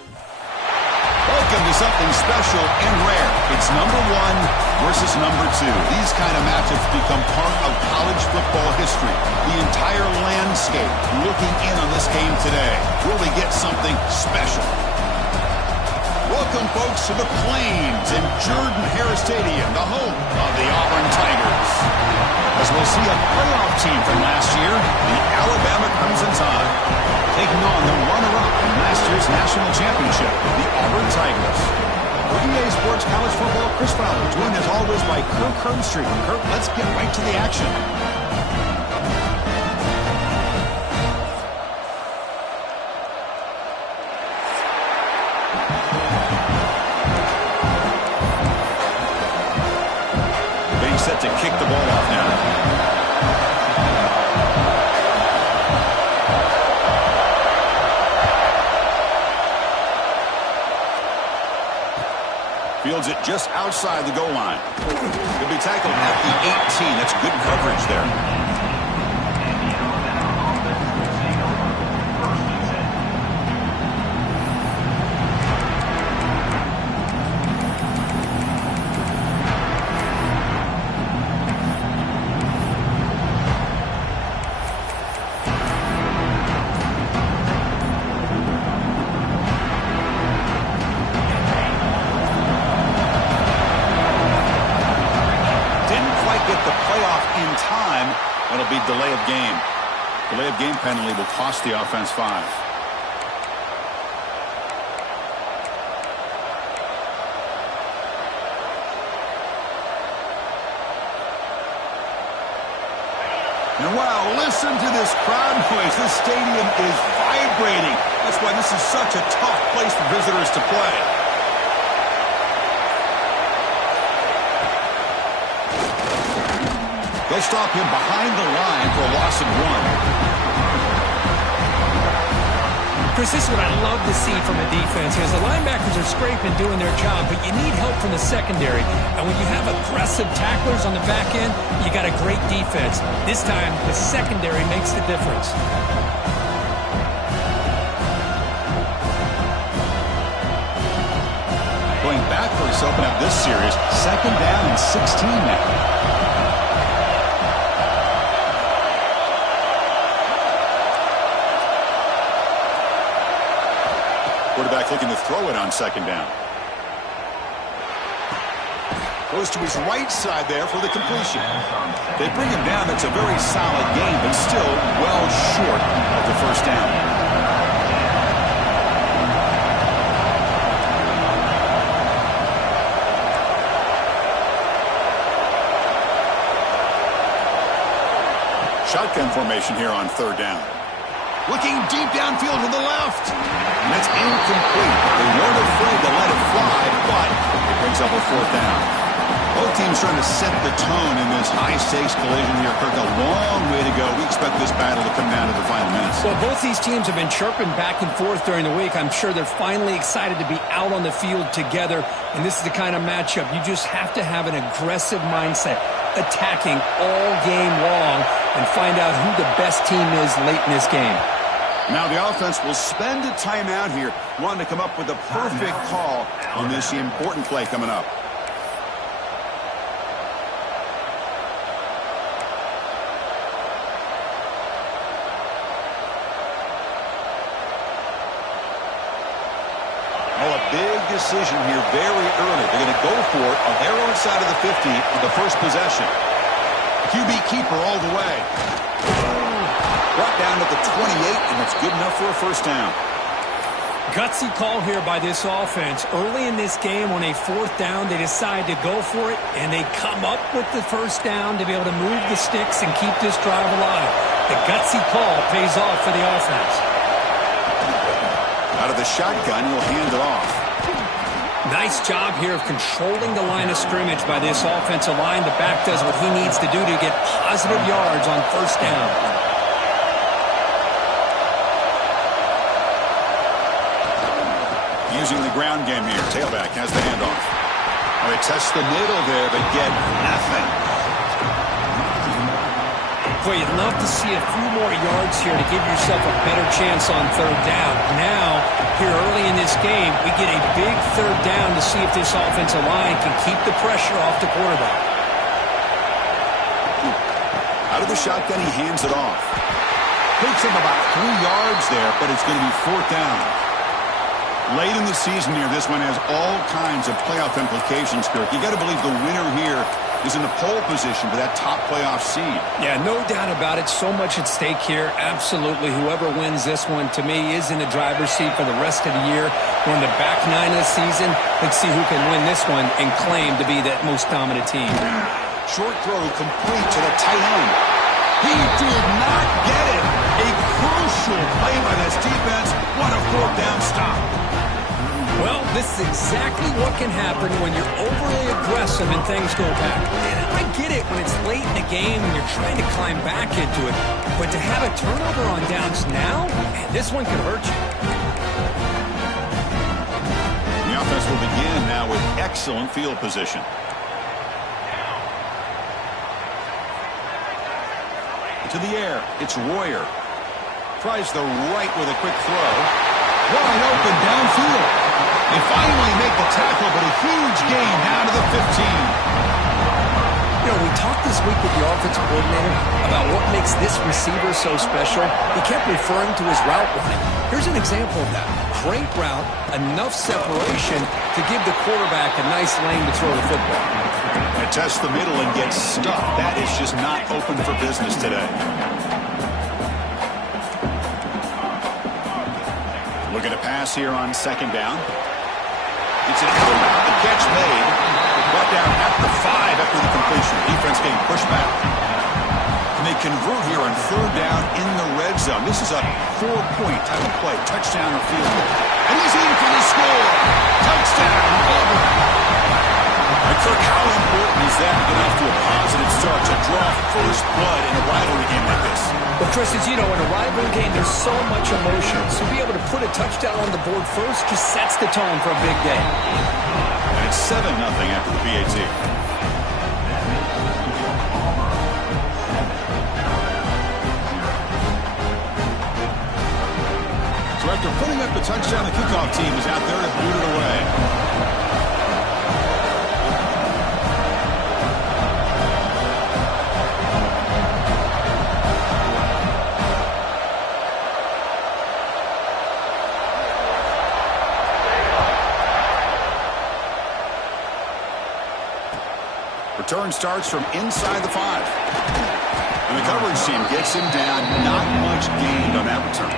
Welcome to something special and rare. It's number 1 versus number 2. These kind of matchups become part of college football history. The entire landscape looking in on this game today. Will we get something special? Welcome, folks, to the Plains in Jordan-Hare Stadium, the home of the Auburn Tigers. As we'll see a playoff team from last year, the Alabama Crimson Tide, taking on the runner-up in last year's national championship, the Auburn Tigers. For EA Sports College Football, Chris Fowler, joined as always by Kirk Herbstreit. Kirk, let's get right to the action. Being set to kick the ball off now. Fields it just outside the goal line. He'll be tackled at the 18. That's good coverage there. It'll be delay of game. Delay of game penalty will cost the offense 5. And wow, listen to this crowd noise. This stadium is vibrating. That's why this is such a tough place for visitors to play. They'll stop him behind the line for a loss of 1. Chris, this is what I love to see from a defense. As the linebackers are scraping, doing their job, but you need help from the secondary. And when you have aggressive tacklers on the back end, you got a great defense. This time, the secondary makes the difference. Going backwards to open up this series, 2nd down and 16 now. Quarterback looking to throw it on 2nd down. Goes to his right side there for the completion. They bring him down. That's a very solid game, but still well short of the 1st down. Shotgun formation here on 3rd down. Looking deep downfield to the left. And it's incomplete. They weren't afraid to let it fly, but it brings up a 4th down. Both teams trying to set the tone in this high-stakes collision here. Kirk, a long way to go. We expect this battle to come down to the final minutes. Well, both these teams have been chirping back and forth during the week. I'm sure they're finally excited to be out on the field together. And this is the kind of matchup you just have to have an aggressive mindset, attacking all game long, and find out who the best team is late in this game. Now the offense will spend a timeout here, wanting to come up with the perfect call on this important play coming up. Oh, a big decision here very early. They're going to go for it on their own side of the 50 on the first possession. QB keeper all the way. Brought down at the 28, and it's good enough for a 1st down. Gutsy call here by this offense. Early in this game on a 4th down, they decide to go for it, and they come up with the 1st down to be able to move the sticks and keep this drive alive. The gutsy call pays off for the offense. Out of the shotgun, he'll hand it off. Nice job here of controlling the line of scrimmage by this offensive line. The back does what he needs to do to get positive yards on 1st down. Using the ground game here. Tailback has the handoff. They test the middle there, but get nothing. Boy, you'd love to see a few more yards here to give yourself a better chance on third down. Now, here early in this game, we get a big third down to see if this offensive line can keep the pressure off the quarterback. Out of the shotgun, he hands it off. Takes him about 3 yards there, but it's going to be fourth down. Late in the season here, this one has all kinds of playoff implications, Kirk. You got to believe the winner here is in the pole position for that top playoff seed. Yeah, no doubt about it. So much at stake here. Absolutely. Whoever wins this one, to me, is in the driver's seat for the rest of the year. We're in the back 9 of the season. Let's see who can win this one and claim to be that most dominant team. Short throw complete to the tight end. He did not get it. A crucial play by this defense. What a fourth down stop. Well, this is exactly what can happen when you're overly aggressive and things go back. And I get it when it's late in the game and you're trying to climb back into it. But to have a turnover on downs now, man, this one could hurt you. The offense will begin now with excellent field position. To the air, it's Royer. Tries the right with a quick throw. Wide open downfield. They finally make the tackle, but a huge gain down to the 15. You know, we talked this week with the offensive coordinator about what makes this receiver so special. He kept referring to his route running. Here's an example of that. Great route, enough separation to give the quarterback a nice lane to throw the football. And test the middle and get stuffed. That is just not open for business today. Looking to pass here on second down. It's an out. The catch made. Brought down at the 5 after the completion. Defense getting pushed back. And they convert here on third down in the red zone. This is a 4-point type of play. Touchdown or field goal. And he's in for the score. Touchdown, Auburn. Kirk, how important is that to get off to a positive start to draw first blood in a rivalry game like this? Well, Chris, as you know, in a rivalry game, there's so much emotion. So to be able to put a touchdown on the board first just sets the tone for a big day. And it's 7-0 after the PAT. So after putting up the touchdown, the kickoff team is out there to boot it away. Return starts from inside the 5. And the coverage team gets him down. Not much gained on that return.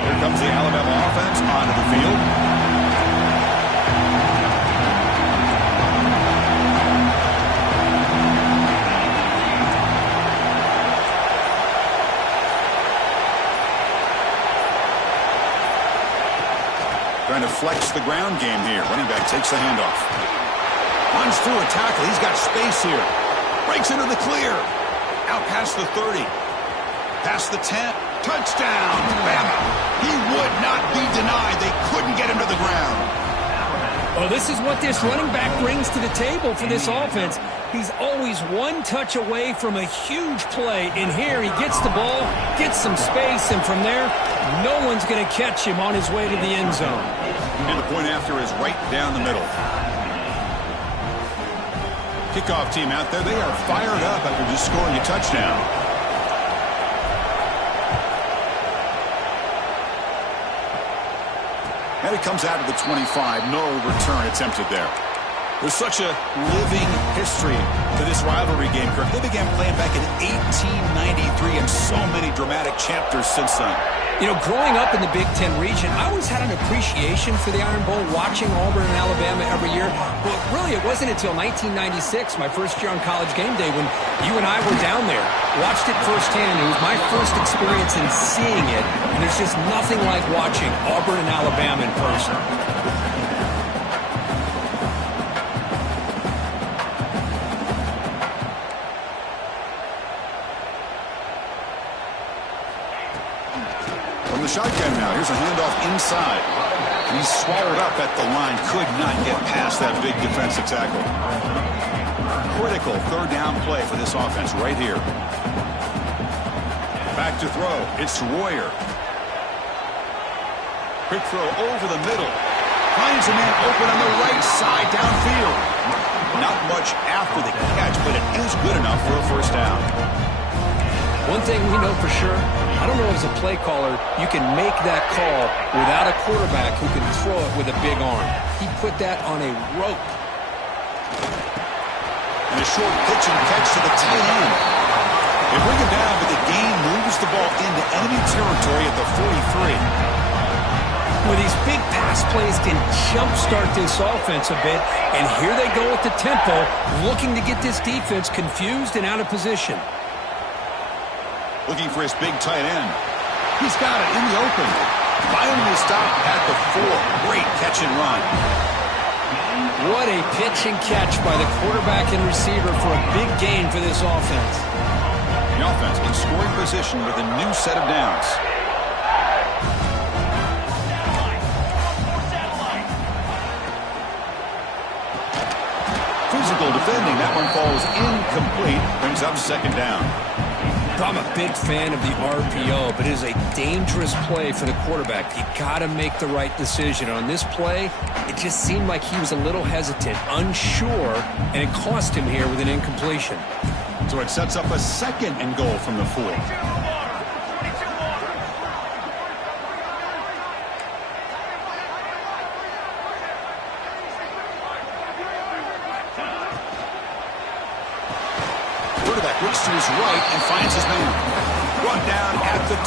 Here comes the Alabama offense onto the field. Trying to flex the ground game here. Running back takes the handoff. Runs through a tackle. He's got space here. Breaks into the clear. Out past the 30. Past the 10. Touchdown, Bama. He would not be denied. They couldn't get him to the ground. Well, this is what this running back brings to the table for this offense. He's always one touch away from a huge play. And here he gets the ball, gets some space, and from there, no one's going to catch him on his way to the end zone. And the point after is right down the middle. Kickoff team out there. They are fired up after just scoring a touchdown. And it comes out of the 25. No return attempted there. There's such a living history to this rivalry game, Kirk. They began playing back in 1893 and so many dramatic chapters since then. You know, growing up in the Big Ten region, I always had an appreciation for the Iron Bowl, watching Auburn and Alabama every year. But really, it wasn't until 1996, my first year on College Game Day, when you and I were down there, watched it firsthand. It was my first experience in seeing it, and there's just nothing like watching Auburn and Alabama in person. From the shotgun now, here's a handoff inside. And he's swallowed up at the line. Could not get past that big defensive tackle. Critical third down play for this offense right here. Back to throw. It's Royer. Quick throw over the middle. Finds a man open on the right side downfield. Not much after the catch, but it is good enough for a first down. One thing we know for sure, I don't know as a play caller, you can make that call without a quarterback who can throw it with a big arm. He put that on a rope. And a short pitch and catch to the tight end. They bring him down, but the game moves the ball into enemy territory at the 43. Well, these big pass plays can jumpstart this offense a bit, and here they go with the tempo, looking to get this defense confused and out of position. Looking for his big tight end. He's got it in the open. Finally stopped at the 4. Great catch and run. What a pitch and catch by the quarterback and receiver for a big gain for this offense. The offense in scoring position with a new set of downs. Physical defending. That one falls incomplete. Brings up second down. I'm a big fan of the RPO, but it is a dangerous play for the quarterback. You got to make the right decision. On this play, it just seemed like he was a little hesitant, unsure, and it cost him here with an incompletion. So it sets up a second and goal from the 4. Looks to his right and finds his man. Brought down at the 2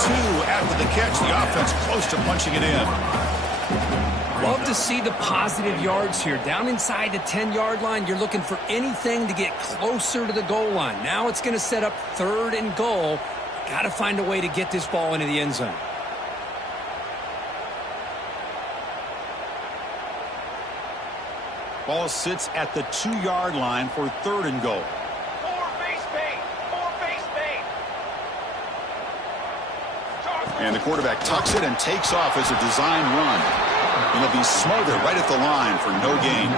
after the catch. The offense close to punching it in. Love to see the positive yards here. Down inside the 10-yard line, you're looking for anything to get closer to the goal line. Now it's going to set up third and goal. Got to find a way to get this ball into the end zone. Ball sits at the 2-yard line for third and goal. And the quarterback tucks it and takes off as a design run. And he'll be smothered right at the line for no gain.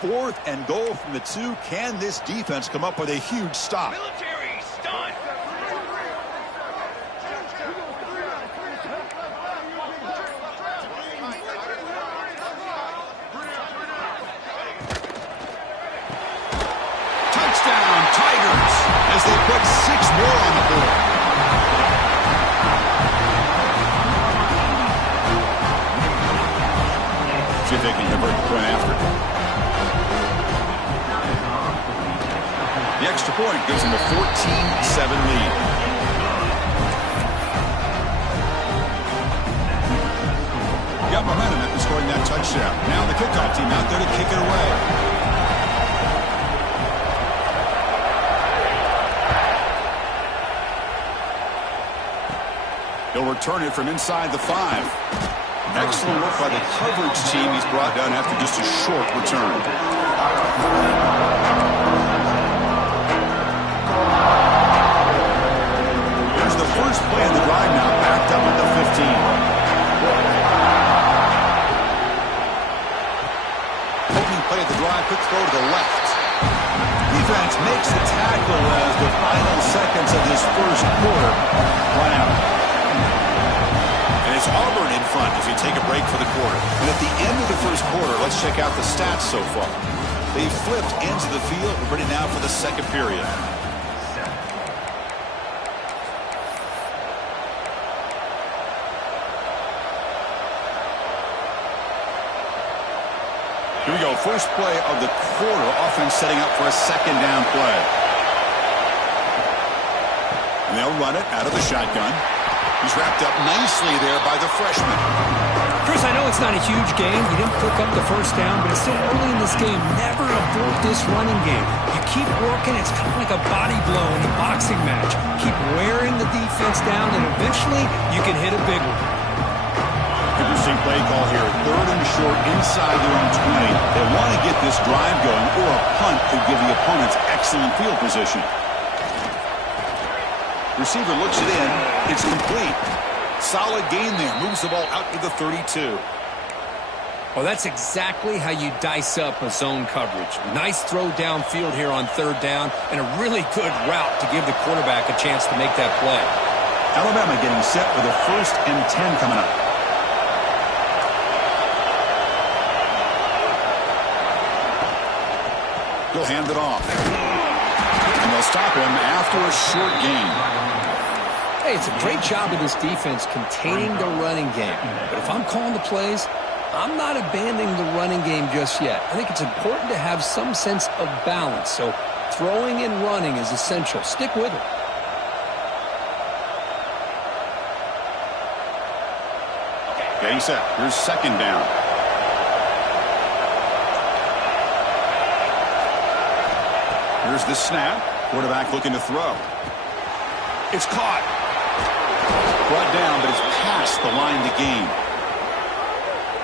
Fourth and goal from the 2. Can this defense come up with a huge stop? Military stunt. Touchdown, Tigers, as they put 6 more on the board. See if they can convert the point after. The extra point gives them a 14-7 lead. Got momentum after scoring that touchdown. Now the kickoff team out there to kick it away. He'll return it from inside the 5. Excellent work by the coverage team. He's brought down after just a short return. Here's the first play of the drive now, backed up at the 15. Opening play of the drive, quick throw to the left. Defense makes the tackle as the final seconds of this first quarter run out. And it's Auburn in front as we take a break for the quarter. And at the end of the first quarter, let's check out the stats so far. They flipped ends of the field. We're ready now for the second period. Here we go. First play of the quarter. Offense setting up for a second down play. And they'll run it out of the shotgun. He's wrapped up nicely there by the freshman. Chris, I know it's not a huge game. You didn't pick up the first down, but it's still early in this game. Never abort this running game. You keep working. It's kind of like a body blow in a boxing match. Keep wearing the defense down, and eventually you can hit a big one. Interesting play call here. 3rd and short inside their own 20. They want to get this drive going, or a punt could give the opponents excellent field position. Receiver looks it in. It's complete. Solid gain there. Moves the ball out to the 32. Well, that's exactly how you dice up a zone coverage. Nice throw downfield here on 3rd down, and a really good route to give the quarterback a chance to make that play. Alabama getting set with a 1st and 10 coming up. He'll hand it off. And they'll stop him after a short gain. Hey, it's a great job of this defense containing the running game. But if I'm calling the plays, I'm not abandoning the running game just yet. I think it's important to have some sense of balance. So throwing and running is essential. Stick with it. Getting set. Here's 2nd down. Here's the snap. Quarterback looking to throw. It's caught. Brought down, but it's past the line to gain.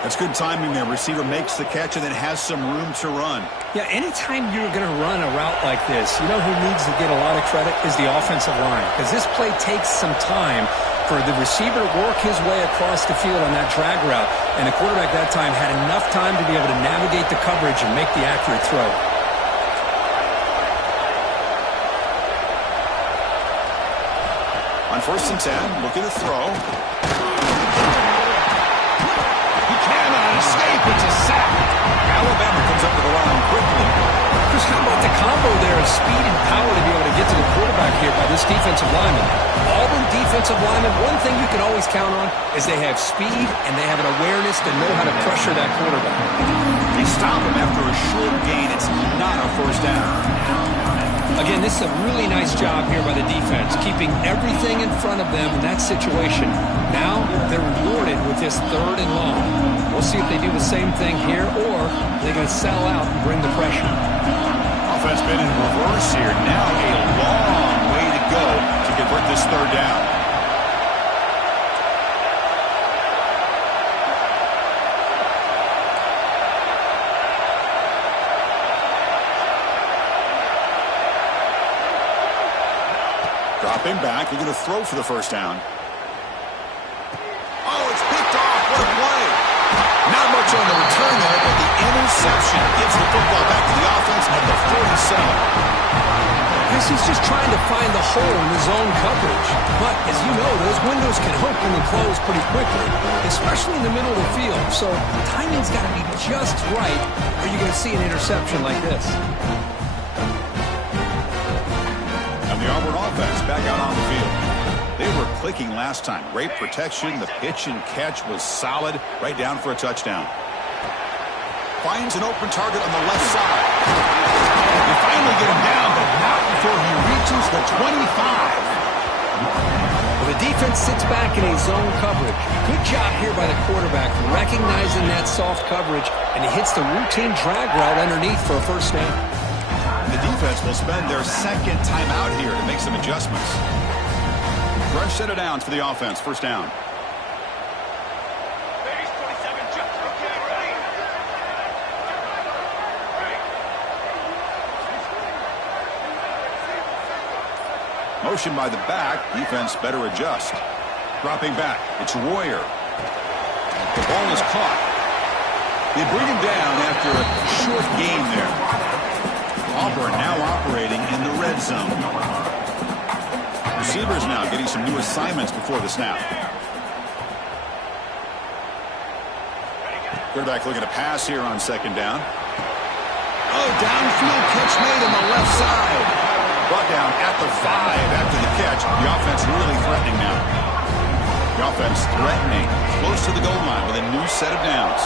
That's good timing there. Receiver makes the catch and then has some room to run. Yeah, anytime you're going to run a route like this, you know who needs to get a lot of credit is the offensive line. Because this play takes some time for the receiver to work his way across the field on that drag route. And the quarterback that time had enough time to be able to navigate the coverage and make the accurate throw. On 1st and 10, looking to throw. He cannot escape. It's a sack. Alabama comes up to the line quickly. Chris, how about the combo there of speed and power to be able to get to the quarterback here by this defensive lineman? Auburn defensive lineman, one thing you can always count on is they have speed and they have an awareness to know how to pressure that quarterback. They stop him after a short gain. It's not a 1st down. Again, this is a really nice job here by the defense, keeping everything in front of them in that situation. Now they're rewarded with this 3rd and long. We'll see if they do the same thing here, or they're going to sell out and bring the pressure. Offense been in reverse here. Now a long way to go to convert this 3rd down. Dropping back, looking to throw for the 1st down. Oh, it's picked off. What a play. Not much on the return there, but the interception gives the football back to the offense at the 47. Guess he's just trying to find the hole in the zone coverage. But, as you know, those windows can open and close pretty quickly, especially in the middle of the field. So timing's got to be just right, or you're going to see an interception like this. The Auburn offense back out on the field. They were clicking last time. Great protection. The pitch and catch was solid. Right down for a touchdown. Finds an open target on the left side. They finally get him down, but not before he reaches the 25. Well, the defense sits back in a zone coverage. Good job here by the quarterback, recognizing that soft coverage, and he hits the routine drag route underneath for a 1st down. The defense will spend their 2nd time out here to make some adjustments. Fresh set of downs for the offense. 1st down. Motion by the back. Defense better adjust. Dropping back. It's Royer. The ball is caught. They bring him down after a short gain there. Auburn now operating in the red zone. Receivers now getting some new assignments before the snap. Quarterback looking to pass here on 2nd down. Oh, downfield catch made on the left side. Brought down at the 5 after the catch. The offense really threatening now. The offense threatening close to the goal line with a new set of downs.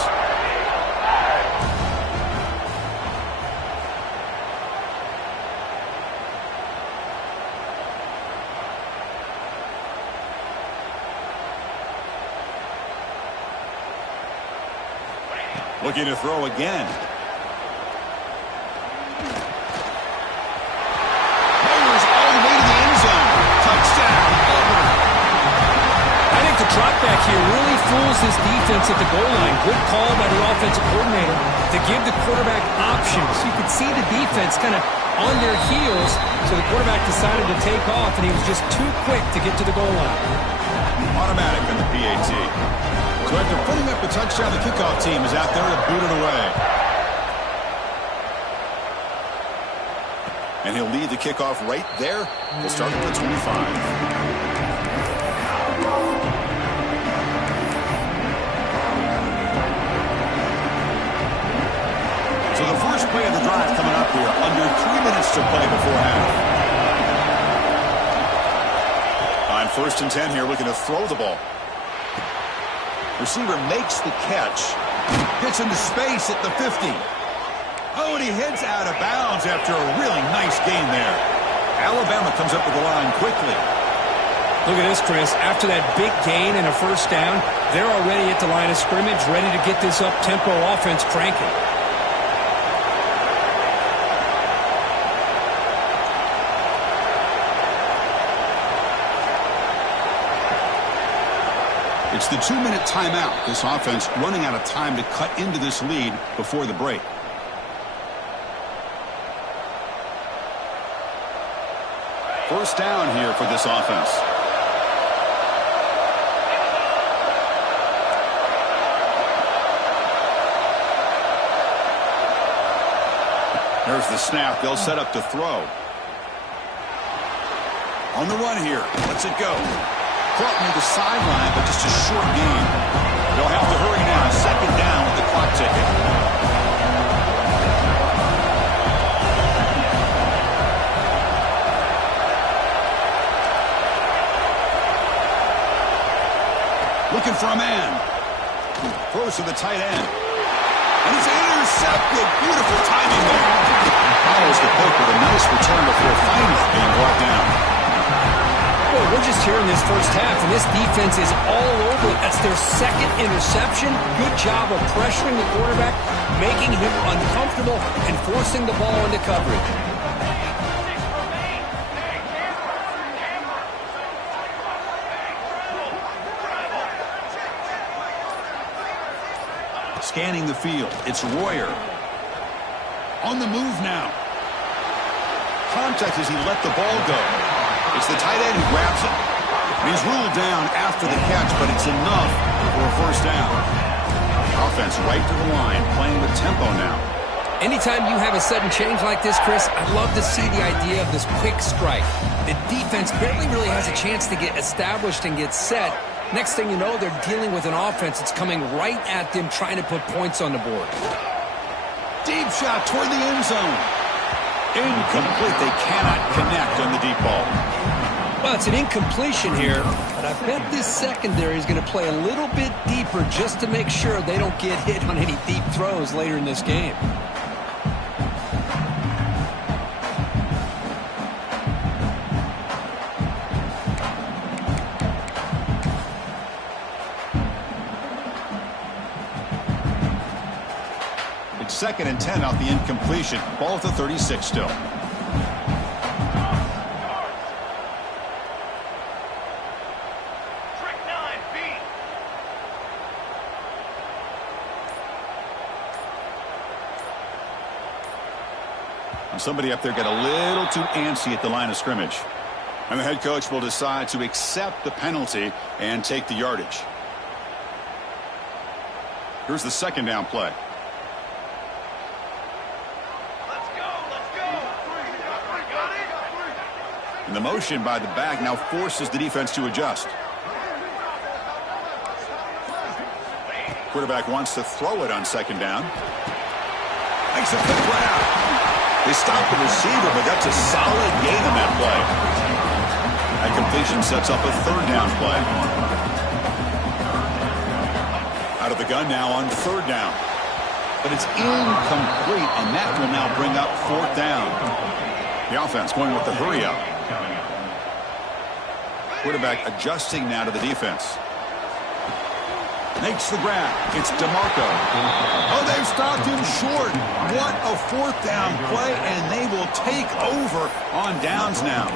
Looking to throw again. Fires all the way to the end zone. Touchdown, Auburn. I think the drop back here really fools this defense at the goal line. Good call by the offensive coordinator to give the quarterback options. You could see the defense kind of on their heels, so the quarterback decided to take off, and he was just too quick to get to the goal line. Automatic on the PAT. So after putting up a touchdown, the kickoff team is out there to boot it away. And he'll lead the kickoff right there. He'll start at the 25. So the first play of the drive coming up here. Under 3 minutes to play before half. On 1st and 10 here, looking to throw the ball. Receiver makes the catch. Gets into space at the 50. Oh, and he heads out of bounds after a really nice gain there. Alabama comes up with the line quickly. Look at this, Chris. After that big gain and a first down, they're already at the line of scrimmage, ready to get this up-tempo offense cranking. It's the 2-minute timeout. This offense running out of time to cut into this lead before the break. First down here for this offense. There's the snap. They'll set up to throw. On the run here. Let's it go. Caught near the sideline, but just a short gain. They'll have to hurry now. 2nd down with the clock ticking. Looking for a man. Throws to the tight end. And it's intercepted. Beautiful timing there. Follows the pick with a nice return before finally being brought down. Well, we're just here in this first half, and this defense is all over it. That's their 2nd interception. Good job of pressuring the quarterback, making him uncomfortable, and forcing the ball into coverage. Scanning the field. It's Royer. On the move now. Contact as he let the ball go. It's the tight end who grabs it. He's ruled down after the catch, but it's enough for a first down. Offense right to the line, playing with tempo now. Anytime you have a sudden change like this, Chris, I'd love to see the idea of this quick strike. The defense barely really has a chance to get established and get set. Next thing you know, they're dealing with an offense that's coming right at them, trying to put points on the board. Deep shot toward the end zone. Incomplete. They cannot connect on the deep ball. Well, it's an incompletion here, but I bet this secondary is going to play a little bit deeper just to make sure they don't get hit on any deep throws later in this game. It's 2nd and 10 off the incompletion. Ball at the 36 still. And somebody up there got a little too antsy at the line of scrimmage. And the head coach will decide to accept the penalty and take the yardage. Here's the 2nd down play. And the motion by the back now forces the defense to adjust. Quarterback wants to throw it on 2nd down. Makes a quick grab. They stop the receiver, but that's a solid gain on that play. That completion sets up a 3rd down play. Out of the gun now on 3rd down. But it's incomplete, and that will now bring up 4th down. The offense going with the hurry up. Quarterback adjusting now to the defense. Makes the grab. It's DeMarco. Oh, they've stopped him short. What a fourth down play, and they will take over on downs now.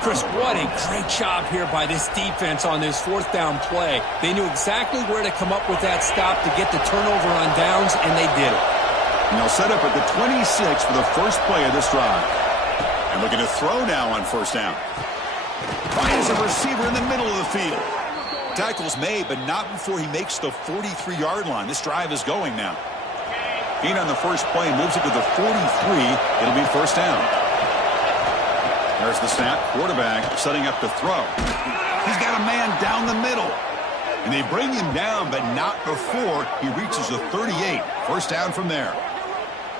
Chris, what a great job here by this defense on this fourth down play. They knew exactly where to come up with that stop to get the turnover on downs, and they did it. And they'll set up at the 26 for the first play of this drive. And looking to throw now on first down. Finds a receiver in the middle of the field. Tackle's made, but not before he makes the 43-yard line. This drive is going now. Gain on the first play, moves it to the 43. It'll be first down. There's the snap. Quarterback setting up to throw. He's got a man down the middle. And they bring him down, but not before he reaches the 38. First down from there.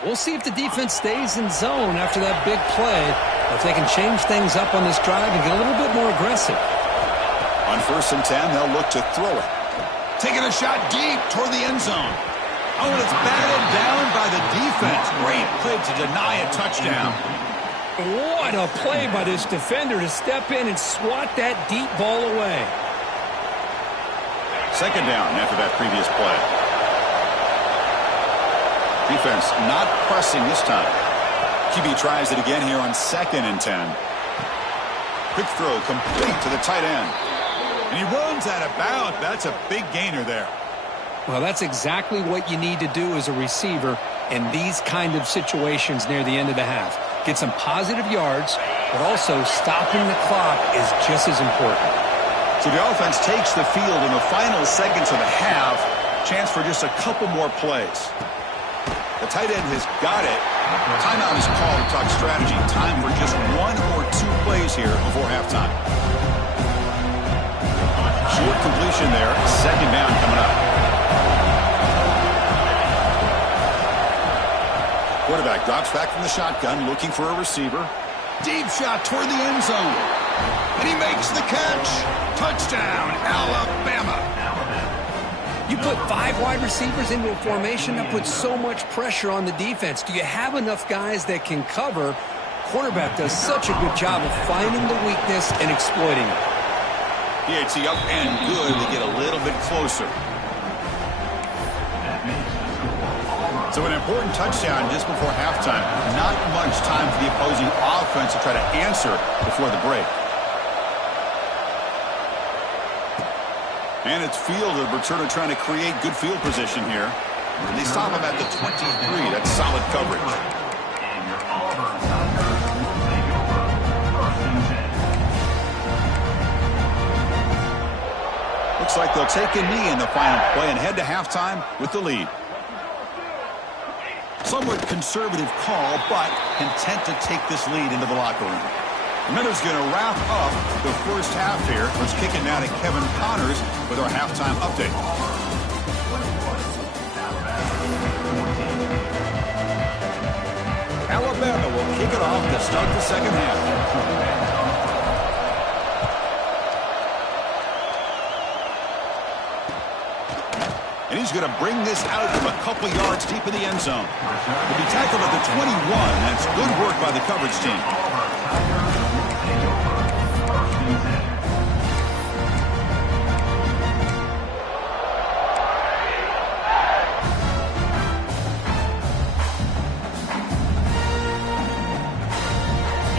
We'll see if the defense stays in zone after that big play, or if they can change things up on this drive and get a little bit more aggressive. On first and 10, they'll look to throw it. Taking a shot deep toward the end zone. Oh, and it's batted down by the defense. Great play to deny a touchdown. What a play by this defender to step in and swat that deep ball away. Second down after that previous play. Defense not pressing this time. QB tries it again here on second and 10. Quick throw complete to the tight end. And he runs out of bounds. That's a big gainer there. Well, that's exactly what you need to do as a receiver in these kind of situations near the end of the half. Get some positive yards, but also stopping the clock is just as important. So the offense takes the field in the final seconds of the half. Chance for just a couple more plays. The tight end has got it. Timeout is called to talk strategy. Time for just one or two plays here before halftime. Short completion there. Second down coming up. Quarterback drops back from the shotgun, looking for a receiver. Deep shot toward the end zone. And he makes the catch. Touchdown, Alabama. You put 5 wide receivers into a formation that puts so much pressure on the defense. Do you have enough guys that can cover? Quarterback does such a good job of finding the weakness and exploiting it. It's the up and good to get a little bit closer. So an important touchdown just before halftime. Not much time for the opposing offense to try to answer before the break. And it's fielded. Returner trying to create good field position here. And they stop him at the 23. That's solid coverage. Looks like they'll take a knee in the final play and head to halftime with the lead. Somewhat conservative call, but content to take this lead into the locker room. The Miners going to wrap up the first half here. Let's kick it now to Kevin Connors with our halftime update. Alabama will kick it off to start the second half. And he's going to bring this out from a couple yards deep in the end zone. He'll be tackled at the 21. That's good work by the coverage team.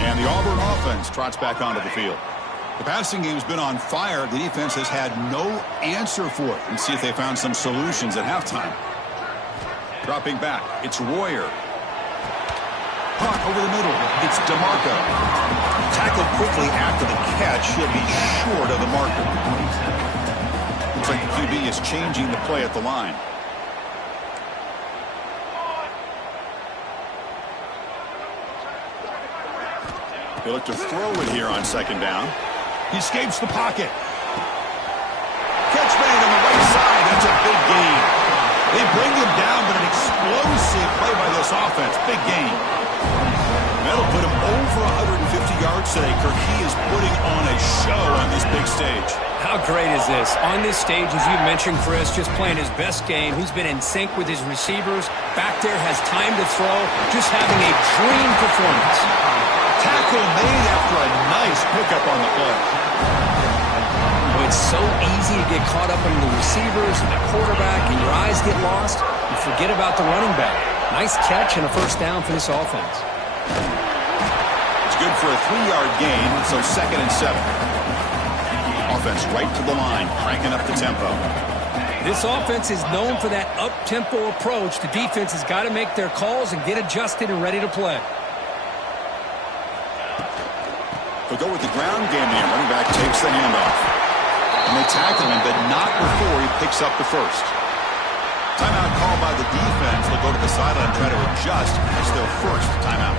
And the Auburn offense trots back onto the field. The passing game's been on fire. The defense has had no answer for it. And see if they found some solutions at halftime. Dropping back, it's Royer. Caught over the middle, it's DeMarco. Tackled quickly after the catch. He'll be short of the marker. Looks like the QB is changing the play at the line. They look to throw it here on second down. He escapes the pocket. Catch made on the right side. That's a big gain. They bring him down, but an explosive play by this offense. Big gain. That'll put him over 150 yards today. Kirk, he is putting on a show on this big stage. How great is this? On this stage, as you mentioned, Chris, just playing his best game. He's been in sync with his receivers. Back there, has time to throw. Just having a dream performance. Tackle made after a nice pickup on the play. Well, it's so easy to get caught up in the receivers and the quarterback, and your eyes get lost. You forget about the running back. Nice catch and a first down for this offense. It's good for a 3-yard gain, so 2nd and 7. Offense right to the line, cranking up the tempo. This offense is known for that up-tempo approach. The defense has got to make their calls and get adjusted and ready to play. They'll go with the ground game here. Running back takes the handoff. And they tackle him, but not before he picks up the first. Timeout called by the defense. They'll go to the sideline and try to adjust. It's their first timeout.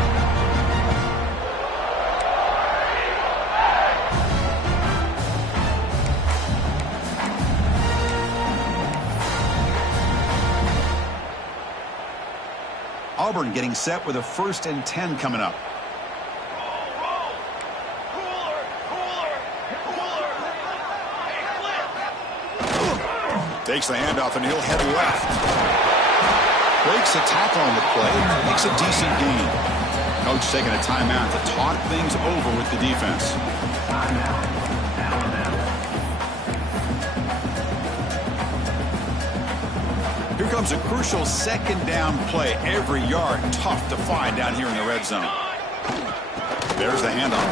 Auburn getting set with a 1st and 10 coming up. Takes the handoff and he'll head left. Breaks a tackle on the play. Makes a decent gain. Coach taking a timeout to talk things over with the defense. Here comes a crucial 2nd down play. Every yard tough to find down here in the red zone. There's the handoff.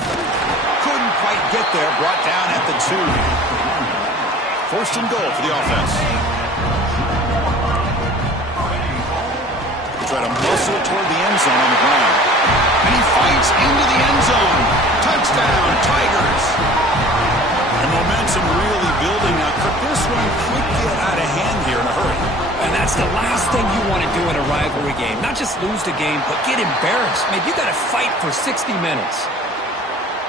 Couldn't quite get there. Brought down at the 2. 1st and goal for the offense. They try to muscle toward the end zone on the ground. And he fights into the end zone. Touchdown, Tigers. And momentum really building now. This one could get out of hand here in a hurry. And that's the last thing you want to do in a rivalry game. Not just lose the game, but get embarrassed. Man, you got to fight for 60 minutes.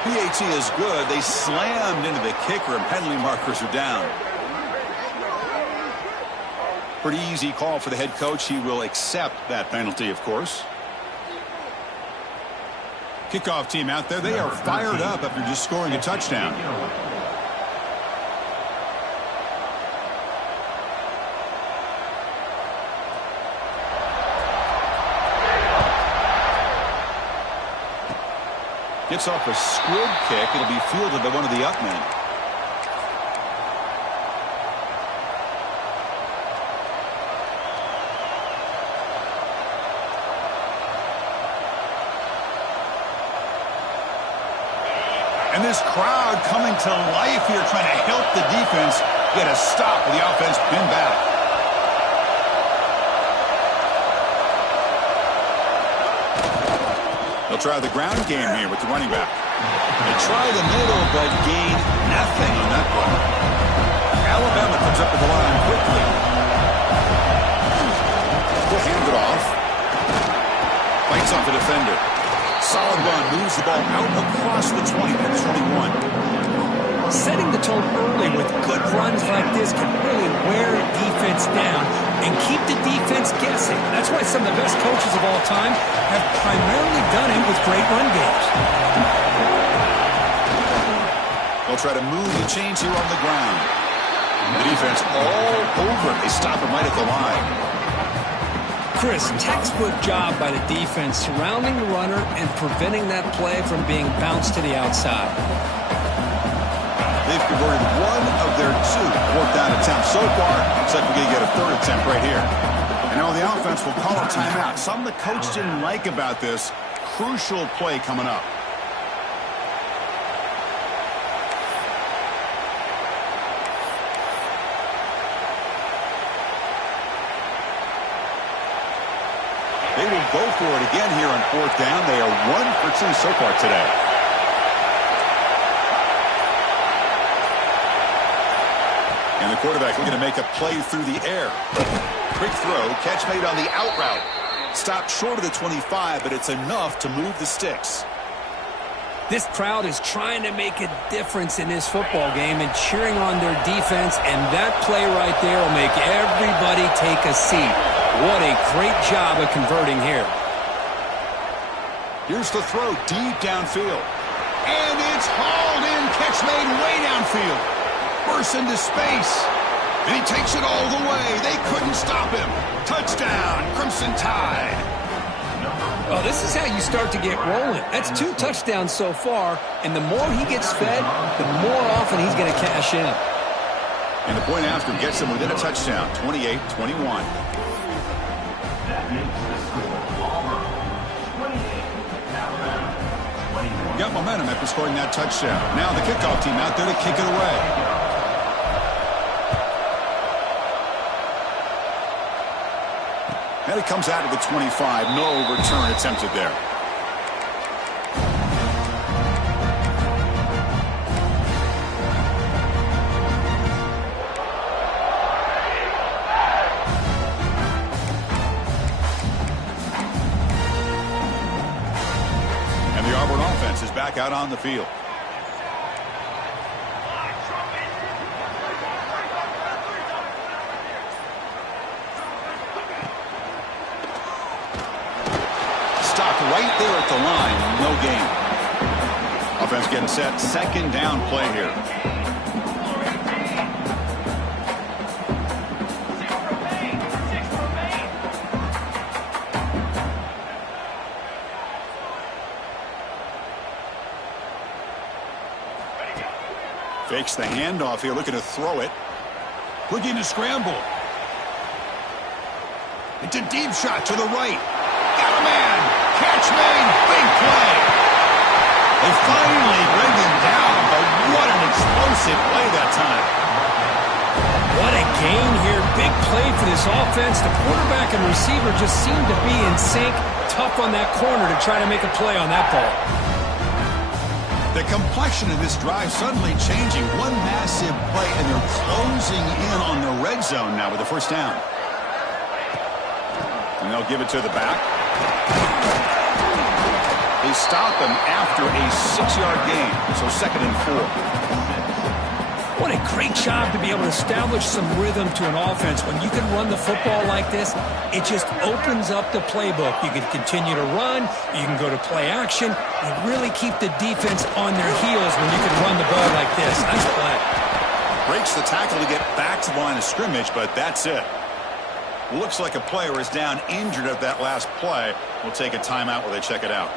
PAT is good. They slammed into the kicker, and penalty markers are down. Pretty easy call for the head coach. He will accept that penalty, of course. Kickoff team out there. They are fired up after just scoring a touchdown. Gets off a squib kick. It'll be fielded by one of the up men. And this crowd coming to life here, trying to help the defense get a stop with the offense pinned back. They'll try the ground game here with the running back. They try the middle, but gain nothing on that play. Alabama comes up with the line quickly. He'll hand it off. Fights off the defender. Solid run, moves the ball out across the 20 to 21. Setting the tone early with good runs like this can really wear a defense down and keep the defense guessing. That's why some of the best coaches of all time have primarily done it with great run games. They'll try to move the chains here on the ground. The defense all over. They stop him right at the line. Chris, textbook job by the defense surrounding the runner and preventing that play from being bounced to the outside. They've converted one of their 2 4th down attempts so far. Looks like we're going to get a 3rd attempt right here. And now the offense will call a timeout. Something the coach didn't like about this. Crucial play coming up. They will go for it again here on 4th down. They are 1 for 2 so far today. And the quarterback looking to make a play through the air. Quick throw, catch made on the out route. Stopped short of the 25, but it's enough to move the sticks. This crowd is trying to make a difference in this football game and cheering on their defense, and that play right there will make everybody take a seat. What a great job of converting here. Here's the throw deep downfield. And it's hauled in. Catch made way downfield. Bursts into space. And he takes it all the way. They couldn't stop him. Touchdown, Crimson Tide. Oh, this is how you start to get rolling. That's 2 touchdowns so far, and the more he gets fed, the more often he's going to cash in. And the point after gets them within a touchdown, 28-21. Got momentum after scoring that touchdown. Now the kickoff team out there to kick it away. And it comes out of the 25. No return attempted there. Is back out on the field. Stopped right there at the line. No gain. Offense getting set. Second down play here. Fakes the handoff here, looking to throw it. Looking to scramble. It's a deep shot to the right. Got a man. Catch made. Big play. They finally bring him down, but what an explosive play that time. What a gain here. Big play for this offense. The quarterback and receiver just seem to be in sync. Tough on that corner to try to make a play on that ball. The complexion of this drive suddenly changing. One massive play, and they're closing in on the red zone now with the first down. And they'll give it to the back. They stop him after a 6-yard gain, so 2nd and 4. What a great job to be able to establish some rhythm to an offense. When you can run the football like this, it just opens up the playbook. You can continue to run. You can go to play action. And really keep the defense on their heels when you can run the ball like this. Nice play. Breaks the tackle to get back to the line of scrimmage, but that's it. Looks like a player is down injured at that last play. We'll take a timeout while they check it out.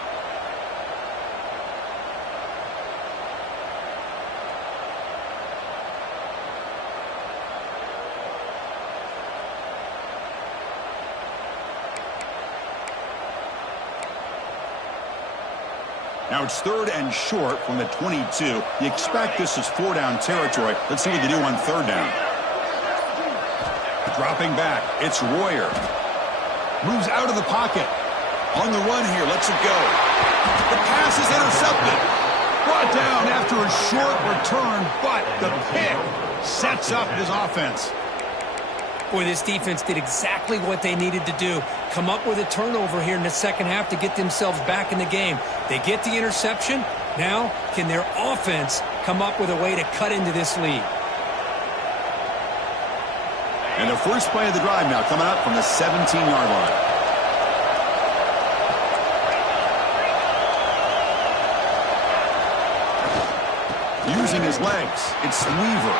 Now it's 3rd and short from the 22. You expect this is 4-down territory. Let's see what they do on 3rd down. Dropping back. It's Royer. Moves out of the pocket. On the run here. Lets it go. The pass is intercepted. Brought down after a short return, but the pick sets up his offense. Boy, this defense did exactly what they needed to do. Come up with a turnover here in the second half to get themselves back in the game. They get the interception. Now, can their offense come up with a way to cut into this lead? And the first play of the drive now coming up from the 17-yard line. Using his legs, it's Weaver.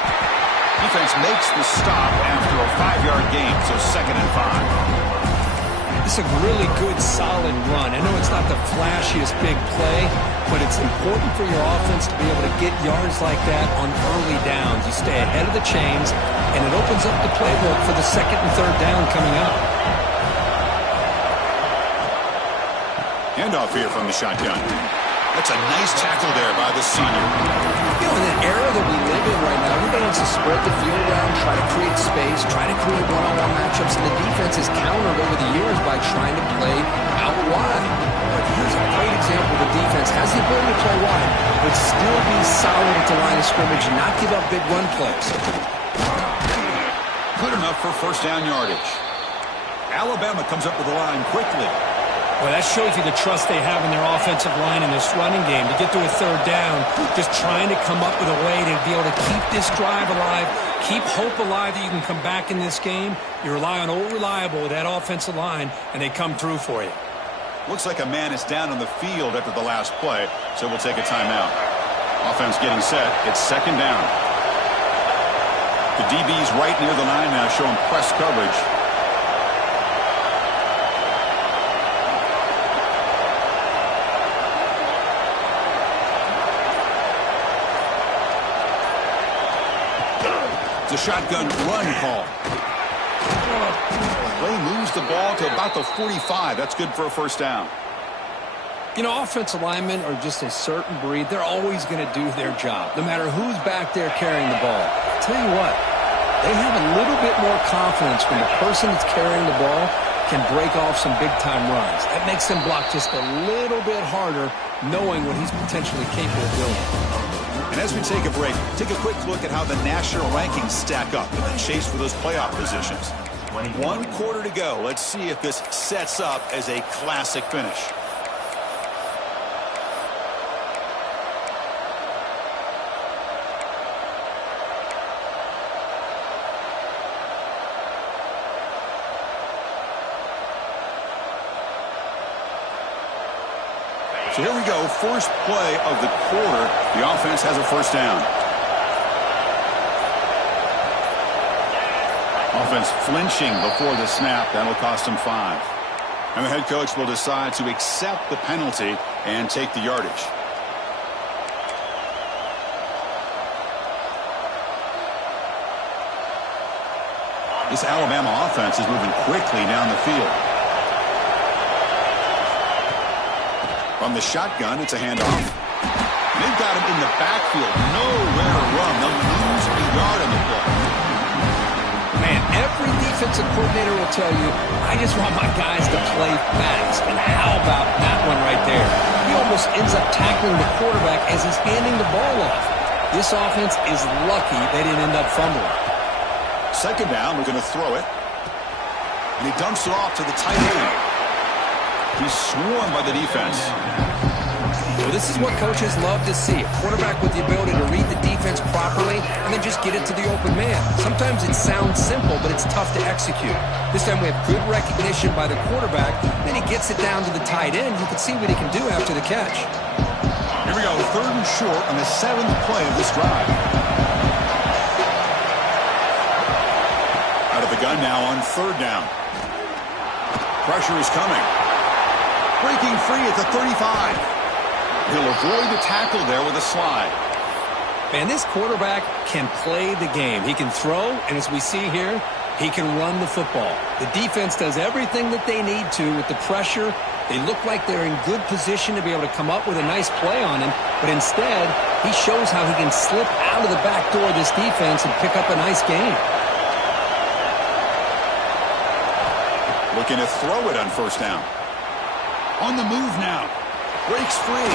Defense makes the stop after a 5-yard gain, so 2nd and 5. This is a really good, solid run. I know it's not the flashiest big play, but it's important for your offense to be able to get yards like that on early downs. You stay ahead of the chains, and it opens up the playbook for the 2nd and 3rd down coming up. Handoff here from the shotgun. That's a nice tackle there by the senior. You know, in an era that we live in right now, everybody wants to spread the field around, try to create space, try to create one-on-one matchups, and the defense has countered over the years by trying to play out wide. But here's a great example. The defense has the ability to play wide, but still be solid at the line of scrimmage and not give up big run plays. Good enough for first down yardage. Alabama comes up with the line quickly. Well, that shows you the trust they have in their offensive line in this running game. To get to a 3rd down, just trying to come up with a way to be able to keep this drive alive, keep hope alive that you can come back in this game. You rely on Old Reliable with that offensive line, and they come through for you. Looks like a man is down on the field after the last play, so we'll take a timeout. Offense getting set. It's 2nd down. The DB's right near the line now, showing press coverage. It's a shotgun run call. Play moves the ball to about the 45. That's good for a first down. You know, offensive linemen are just a certain breed. They're always going to do their job, no matter who's back there carrying the ball. I'll tell you what, they have a little bit more confidence when the person that's carrying the ball can break off some big-time runs. That makes them block just a little bit harder, knowing what he's potentially capable of doing. And as we take a break, take a quick look at how the national rankings stack up in the chase for those playoff positions. 1 quarter to go. Let's see if this sets up as a classic finish. So here we go, first play of the quarter. The offense has a first down. Offense flinching before the snap. That'll cost him 5. And the head coach will decide to accept the penalty and take the yardage. This Alabama offense is moving quickly down the field. From the shotgun, it's a handoff. And they've got him in the backfield. Nowhere to run. They'll lose a yard on the play. Man, every defensive coordinator will tell you, I just want my guys to play fast. And how about that one right there? He almost ends up tackling the quarterback as he's handing the ball off. This offense is lucky they didn't end up fumbling. Second down, we're going to throw it. And he dumps it off to the tight end. He's swarmed by the defense. Well, this is what coaches love to see. A quarterback with the ability to read the defense properly and then just get it to the open man. Sometimes it sounds simple, but it's tough to execute. This time we have good recognition by the quarterback. Then he gets it down to the tight end. You can see what he can do after the catch. Here we go, 3rd and short on the 7th play of this drive. Out of the gun now on 3rd down. Pressure is coming. Breaking free at the 35. He'll avoid the tackle there with a slide. Man, this quarterback can play the game. He can throw, and as we see here, he can run the football. The defense does everything that they need to with the pressure. They look like they're in good position to be able to come up with a nice play on him, but instead, he shows how he can slip out of the back door of this defense and pick up a nice gain. Looking to throw it on 1st down. On the move now. Breaks free.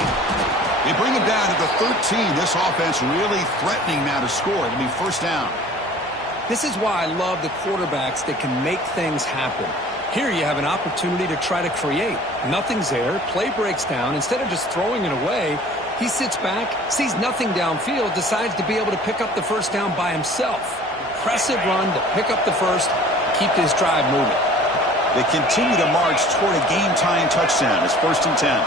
They bring him down to the 13. This offense really threatening now to score. It'll be 1st down. This is why I love the quarterbacks that can make things happen. Here you have an opportunity to try to create. Nothing's there. Play breaks down. Instead of just throwing it away, he sits back, sees nothing downfield, decides to be able to pick up the 1st down by himself. Impressive run to pick up the 1st, keep this drive moving. They continue to march toward a game-tying touchdown. It's 1st and 10.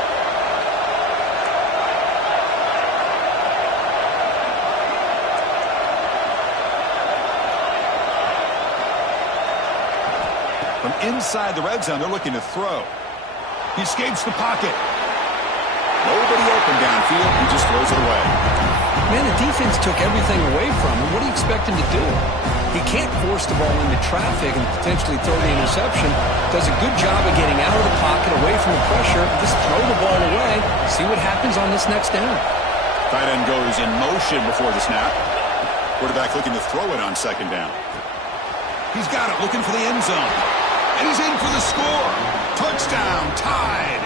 From inside the red zone, they're looking to throw. He escapes the pocket. Nobody open downfield. He just throws it away. Man, the defense took everything away from him. What do you expect him to do? He can't force the ball into traffic and potentially throw the interception. Does a good job of getting out of the pocket, away from the pressure, just throw the ball away, see what happens on this next down. Tight end goes in motion before the snap. Quarterback looking to throw it on 2nd down. He's got it, looking for the end zone. And he's in for the score. Touchdown, tied.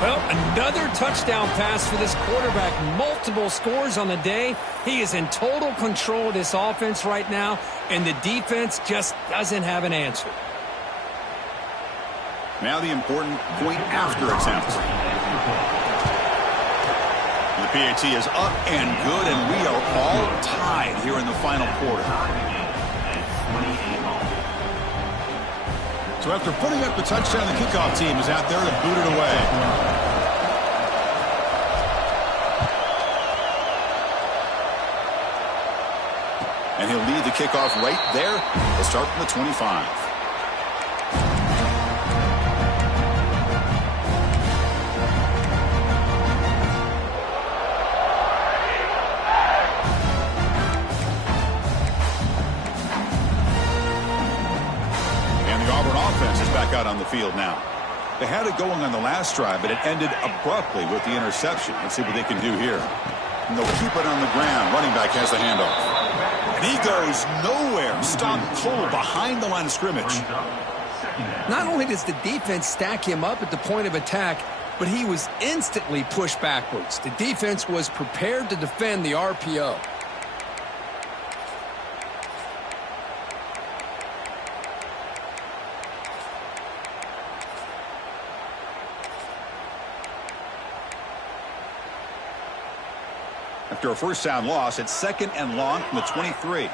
Well, another touchdown pass for this quarterback. Multiple scores on the day. He is in total control of this offense right now, and the defense just doesn't have an answer. Now the important point after attempt. The PAT is up and good, and we are all tied here in the final quarter. So after putting up the touchdown, the kickoff team is out there to boot it away. And he'll lead the kickoff right there. We'll start from the 25. out on the field now. They had it going on the last drive, but it ended abruptly with the interception. Let's see what they can do here. And they'll keep it on the ground. Running back has the handoff. And he goes nowhere. Stopped cold behind the line of scrimmage. Not only does the defense stack him up at the point of attack, but he was instantly pushed backwards. The defense was prepared to defend the RPO. After a first down loss, it's 2nd and long from the 23.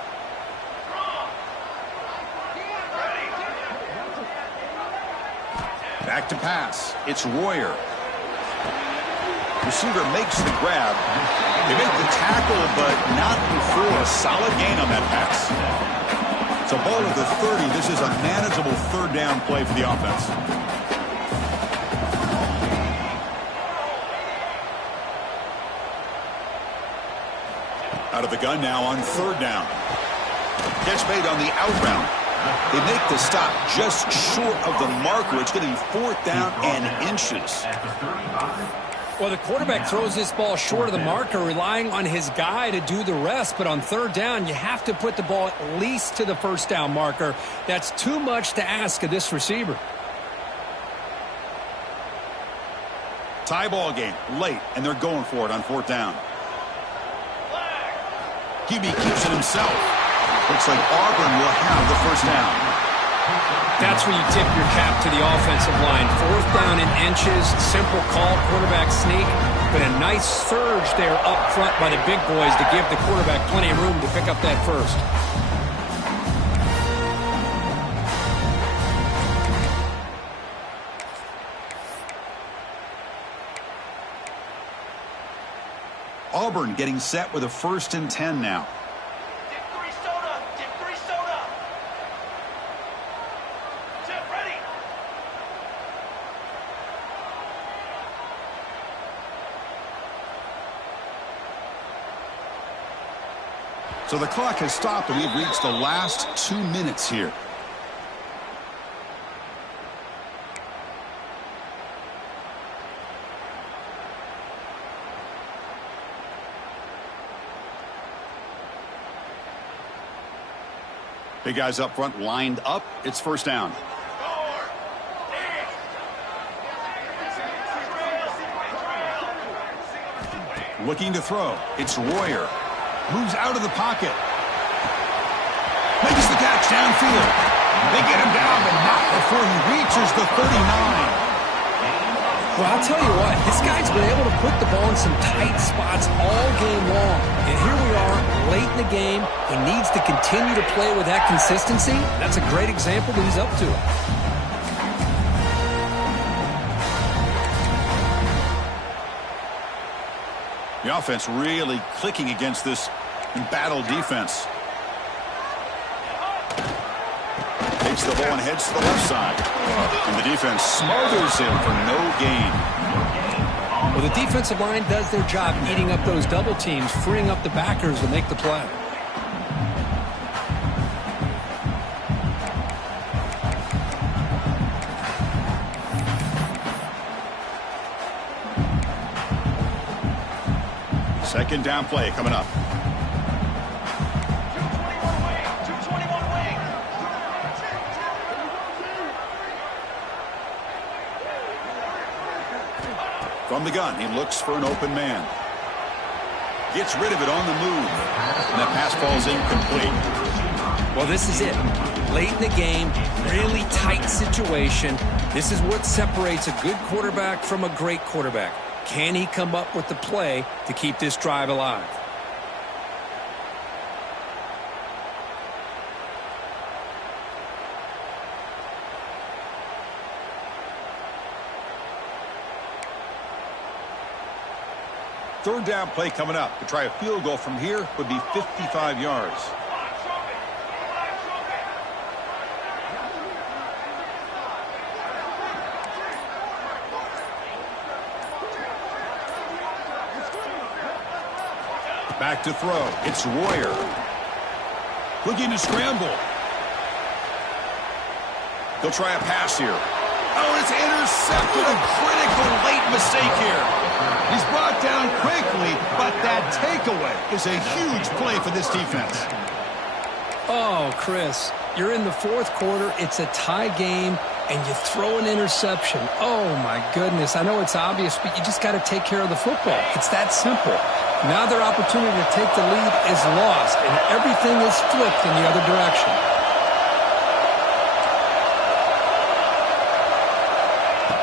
Back to pass. It's Royer. Receiver makes the grab. They make the tackle, but not before a solid gain on that pass. It's a ball at the 30. This is a manageable third down play for the offense. Out of the gun now on 3rd down. Catch made on the out route. They make the stop just short of the marker. It's going to be 4th down and inches. Well, the quarterback throws this ball short of the marker, relying on his guy to do the rest. But on 3rd down, you have to put the ball at least to the 1st down marker. That's too much to ask of this receiver. Tie ball game late, and they're going for it on 4th down. QB keeps it himself. Looks like Auburn will have the 1st down. That's where you tip your cap to the offensive line. 4th down in inches, simple call, quarterback sneak, but a nice surge there up front by the big boys to give the quarterback plenty of room to pick up that first. Auburn getting set with a 1st and 10 now. So the clock has stopped, and we've reached the last 2 minutes here. Big guys up front lined up. It's 1st down. Looking to throw. It's Royer. Moves out of the pocket. Makes the catch downfield. They get him down, but not before he reaches the 39. Well, I'll tell you what, this guy's been able to put the ball in some tight spots all game long. And here we are, late in the game. He needs to continue to play with that consistency. That's a great example that he's up to it. The offense really clicking against this embattled defense. Takes the ball and heads to the left side. And the defense smothers him for no gain. Well, the defensive line does their job eating up those double teams, freeing up the backers to make the play. Second down play coming up. From the gun, he looks for an open man. Gets rid of it on the move. And that pass falls incomplete. Well, this is it. Late in the game, really tight situation. This is what separates a good quarterback from a great quarterback. Can he come up with the play to keep this drive alive? Third down play coming up. To try a field goal from here would be 55 yards. Back to throw. It's Royer. Looking to scramble. They'll try a pass here. Oh, it's intercepted. A critical late mistake here. He's brought down quickly, but that takeaway is a huge play for this defense. Oh, Chris, you're in the fourth quarter. It's a tie game, and you throw an interception. Oh, my goodness. I know it's obvious, but you just got to take care of the football. It's that simple. Now their opportunity to take the lead is lost, and everything is flipped in the other direction.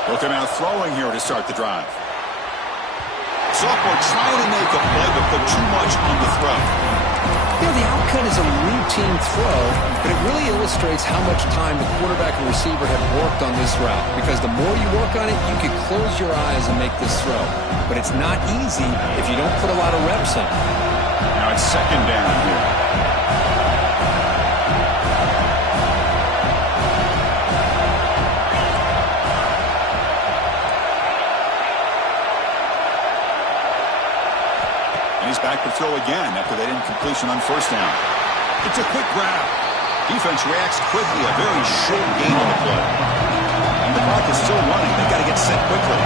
Looking out throwing here to start the drive. Sophomore trying to make a play, but put too much on the throw. You know, the outcut is a routine throw, but it really illustrates how much time the quarterback and receiver have worked on this route. Because the more you work on it, you can close your eyes and make this throw. But it's not easy if you don't put a lot of reps in. Now it's second down here. He's back to throw again after that incompletion on first down. It's a quick grab. Defense reacts quickly. A very short gain on the play. And the clock is still running. They've got to get set quickly.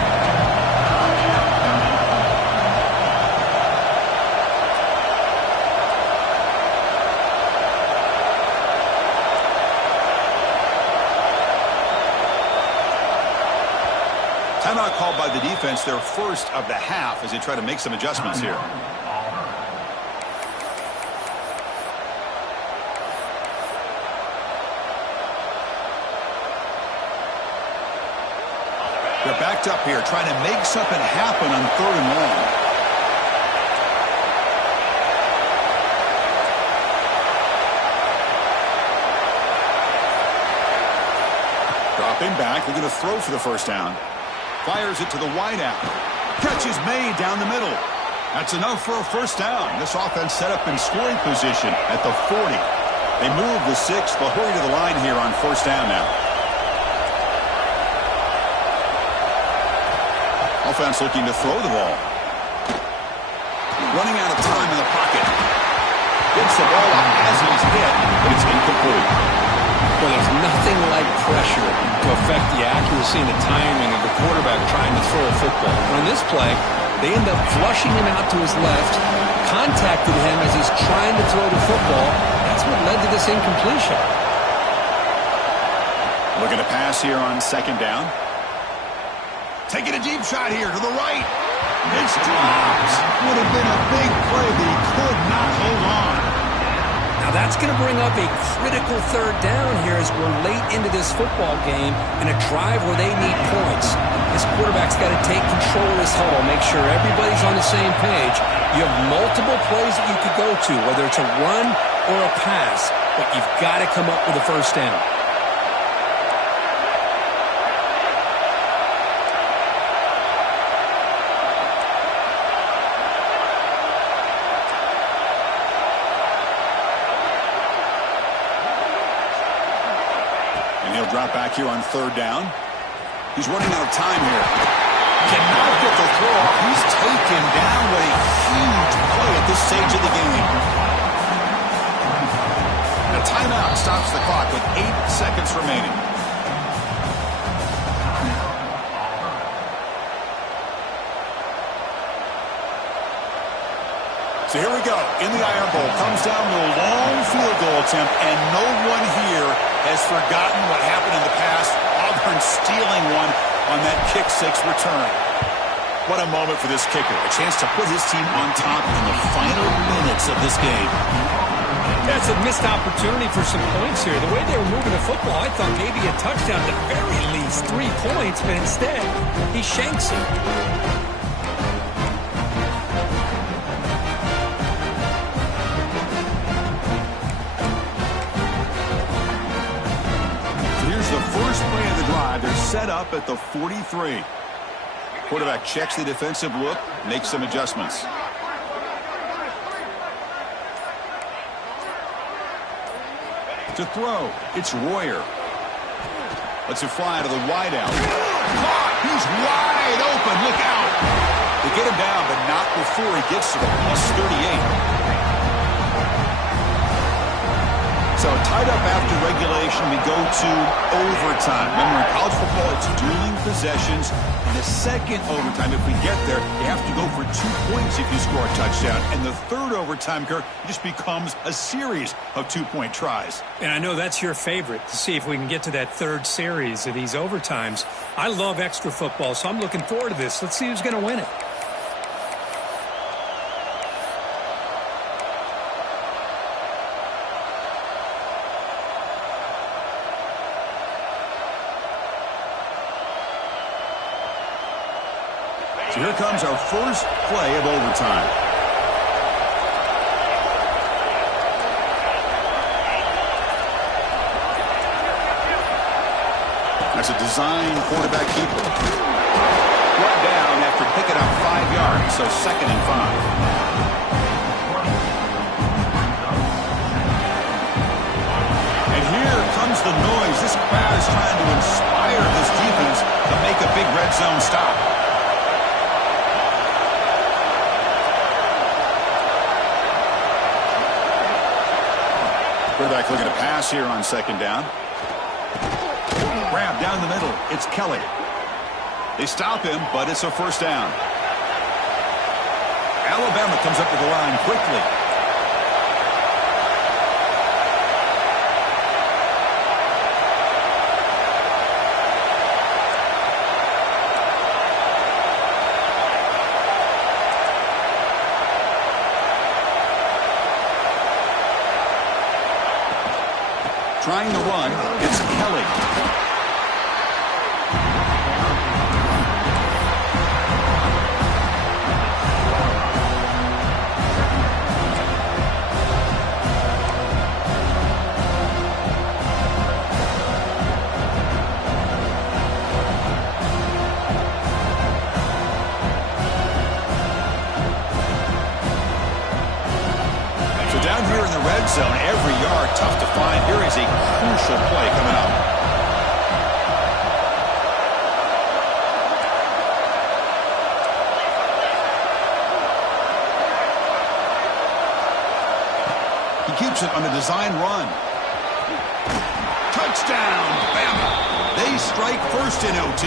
Timeout called by the defense, their first of the half, as they try to make some adjustments here. They're backed up here, trying to make something happen on third and long. Dropping back, looking to throw for the first down. Fires it to the wideout. Catch is made down the middle. That's enough for a first down. This offense set up in scoring position at the 40. They move the 6. They'll hurry to the line here on first down now. Offense looking to throw the ball. Running out of time in the pocket. Gets the ball off as he's hit, but it's incomplete. Well, there's nothing like pressure to affect the accuracy and the timing of the quarterback trying to throw a football. On this play, they end up flushing him out to his left, contacted him as he's trying to throw the football. That's what led to this incompletion. Looking to pass here on second down. Taking a deep shot here to the right. It's dropped. Would have been a big play, but he could not hold on. Now that's going to bring up a critical third down here as we're late into this football game in a drive where they need points. This quarterback's got to take control of this huddle, make sure everybody's on the same page. You have multiple plays that you could go to, whether it's a run or a pass, but you've got to come up with a first down. Drop back here on third down. He's running out of time here. Cannot get the throw off. He's taken down. What a huge play at this stage of the game. A timeout stops the clock with 8 seconds remaining. So here we go. In the Iron Bowl. Comes down to a long field goal attempt, and no one here has forgotten what happened in the past. Auburn stealing one on that kick-6 return. What a moment for this kicker. A chance to put his team on top in the final minutes of this game. That's a missed opportunity for some points here. The way they were moving the football, I thought maybe a touchdown, at the very least 3 points, but instead, he shanks it. The first play of the drive, they're set up at the 43. Quarterback checks the defensive look, makes some adjustments. To throw, it's Royer. Lets it fly to the wideout. Caught! He's wide open, look out! They get him down, but not before he gets to the +38. So tied up after regulation, we go to overtime. Remember, in college football, it's dueling possessions. In the second overtime, if we get there, you have to go for 2 points if you score a touchdown. And the third overtime, Kirk, just becomes a series of 2-point tries. And I know that's your favorite, to see if we can get to that third series of these overtimes. I love extra football, so I'm looking forward to this. Let's see who's going to win it. So here comes our first play of overtime. That's a design quarterback keeper. Brought down after picking up 5 yards, so 2nd and 5. And here comes the noise. This crowd is trying to inspire this defense to make a big red zone stop. Quarterback looking to pass here on 2nd down. Grab down the middle. It's Kelly. They stop him, but it's a 1st down. Alabama comes up to the line quickly. Trying to run, it's Kelly. Down here in the red zone, every yard tough to find. Here is a crucial play coming up. He keeps it on the design run. Touchdown, Bama. They strike first in OT.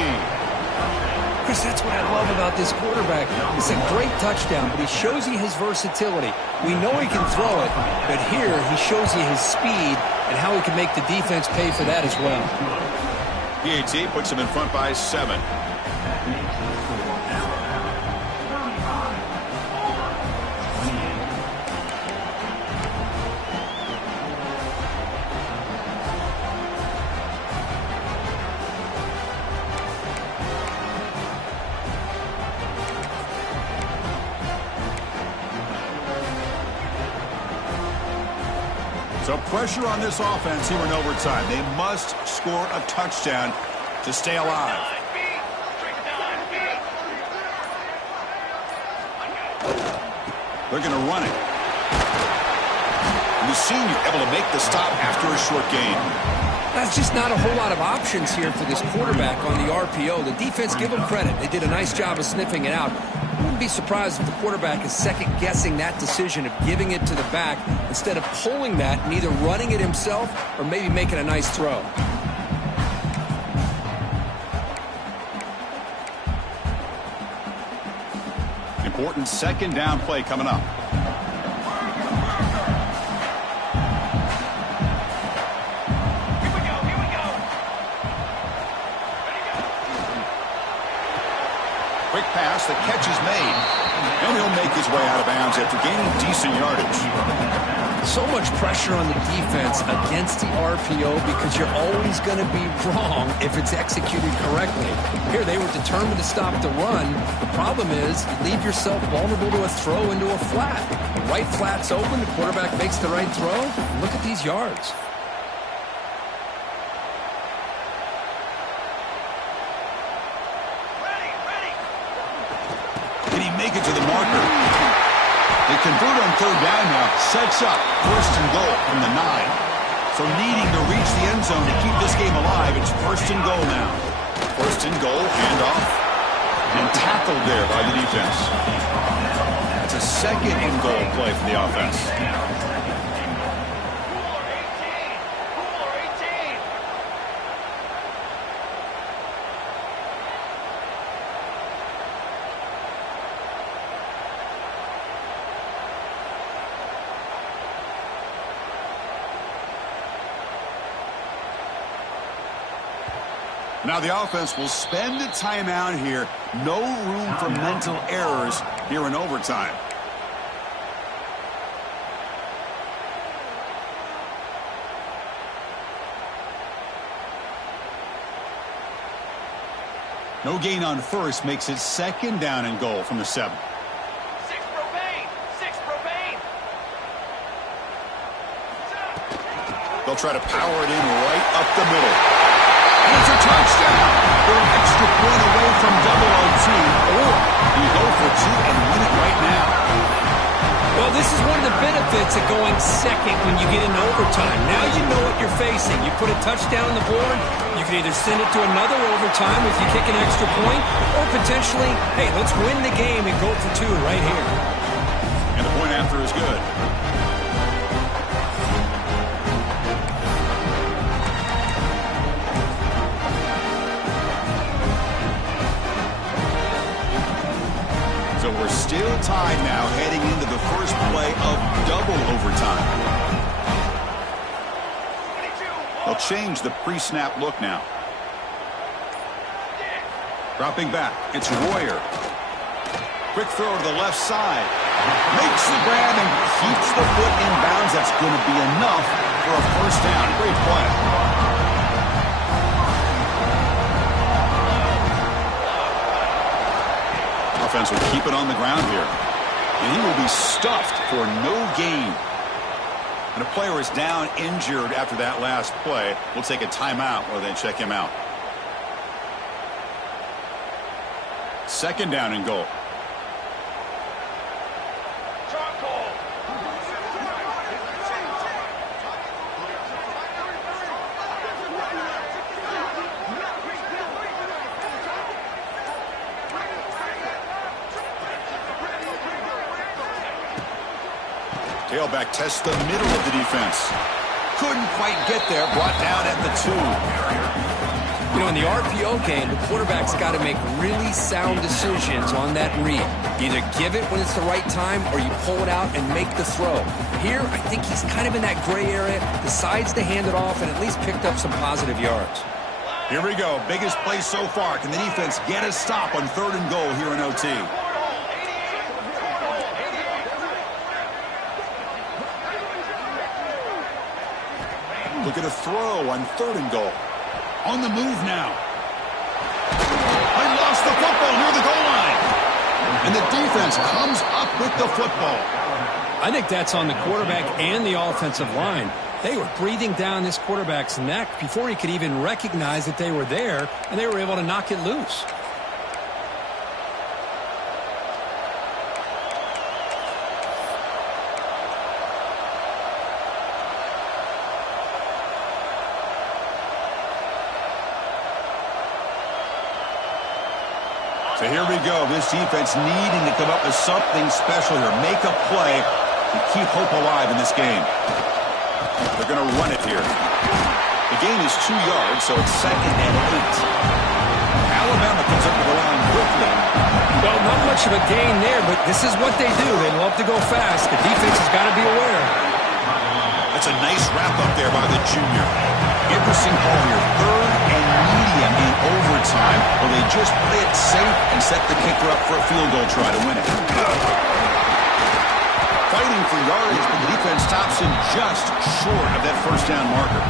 Chris, that's what I love about this quarterback. It's a great touchdown, but he shows you his versatility. We know he can throw it, but here he shows you his speed and how he can make the defense pay for that as well. PAT puts him in front by 7. So pressure on this offense here in overtime. They must score a touchdown to stay alive. They're going to run it. And the senior able to make the stop after a short gain. That's just not a whole lot of options here for this quarterback on the RPO. The defense, give them credit. They did a nice job of sniffing it out. I wouldn't be surprised if the quarterback is second-guessing that decision of giving it to the back instead of pulling that and either running it himself or maybe making a nice throw. Important 2nd down play coming up. Quick pass, the catch is made. And he'll make his way out of bounds after gaining decent yardage. So much pressure on the defense against the RPO because you're always going to be wrong if it's executed correctly. Here, they were determined to stop the run. The problem is you leave yourself vulnerable to a throw into a flat. The right flat's open, the quarterback makes the right throw. Look at these yards. Make it to the marker. They convert on 3rd down now. Sets up 1st and goal from the 9. So needing to reach the end zone to keep this game alive, it's 1st and goal now. 1st and goal, handoff. And tackled there by the defense. That's a 2nd and goal play for the offense. Now the offense will spend a timeout here. No room for mental errors here in overtime. No gain on first makes it 2nd down and goal from the 7. They'll try to power it in right up the middle. And it's a touchdown. They're an extra point away from double OT, or you go for 2 and win it right now. Well, this is one of the benefits of going second when you get into overtime. Now you know what you're facing. You put a touchdown on the board, you can either send it to another overtime if you kick an extra point, or potentially, hey, let's win the game and go for 2 right here. And the point after is good. So we're still tied now heading into the first play of double overtime. They'll change the pre-snap look now. Dropping back, it's Royer. Quick throw to the left side. Makes the grab and keeps the foot in bounds. That's going to be enough for a first down. Great play. Offense will keep it on the ground here. And he will be stuffed for no gain. And a player is down injured after that last play. We'll take a timeout while they check him out. 2nd down and goal. Tailback tests the middle of the defense. Couldn't quite get there. Brought down at the 2. You know, in the RPO game, the quarterback's got to make really sound decisions on that read. Either give it when it's the right time or you pull it out and make the throw. Here, I think he's kind of in that gray area, decides to hand it off and at least picked up some positive yards. Here we go. Biggest play so far. Can the defense get a stop on 3rd and goal here in OT? Look at a throw on 3rd and goal. On the move now. They lost the football near the goal line. And the defense comes up with the football. I think that's on the quarterback and the offensive line. They were breathing down this quarterback's neck before he could even recognize that they were there, and they were able to knock it loose. So here we go. This defense needing to come up with something special here. Make a play to keep hope alive in this game. They're going to run it here. The gain is 2 yards, so it's 2nd and 8. Alabama comes up with the line quickly. Well, not much of a gain there, but this is what they do. They love to go fast. The defense has got to be aware. That's a nice wrap-up there by the junior. Interesting call here. 3rd and medium in overtime. Well, they just play it safe and set the kicker up for a field goal try to win it. Fighting for yardage, but the defense stops him just short of that first down marker.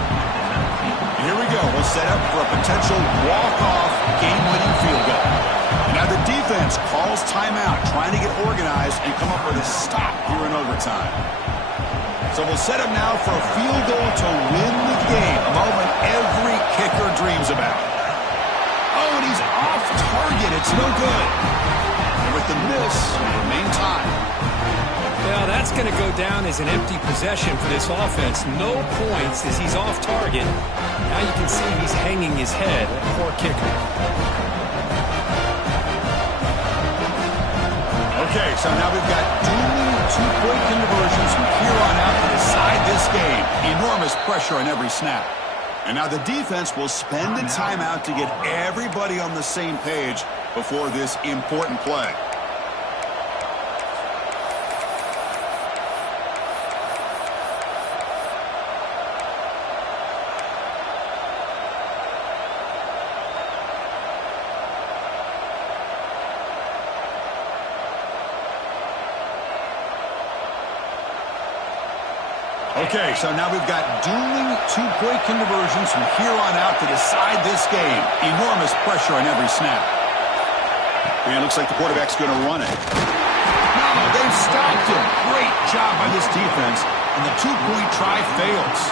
And here we go. We'll set up for a potential walk-off game-winning field goal. And now the defense calls timeout, trying to get organized and come up with a stop here in overtime. So we'll set up now for a field goal to win the game, a moment every kicker dreams about. Oh, and he's off target. It's no good. And with the miss, we remain tied. Well, that's going to go down as an empty possession for this offense. No points as he's off target. Now you can see he's hanging his head. Poor kicker. Okay, so now we've got dual 2-point conversions from here on out to decide this game. Enormous pressure on every snap. And now the defense will spend the timeout to get everybody on the same page before this important play. Okay, so now we've got dueling two-point conversions from here on out to decide this game. Enormous pressure on every snap. And it looks like the quarterback's going to run it. No, they've stopped him. Great job by this defense. And the two-point try fails.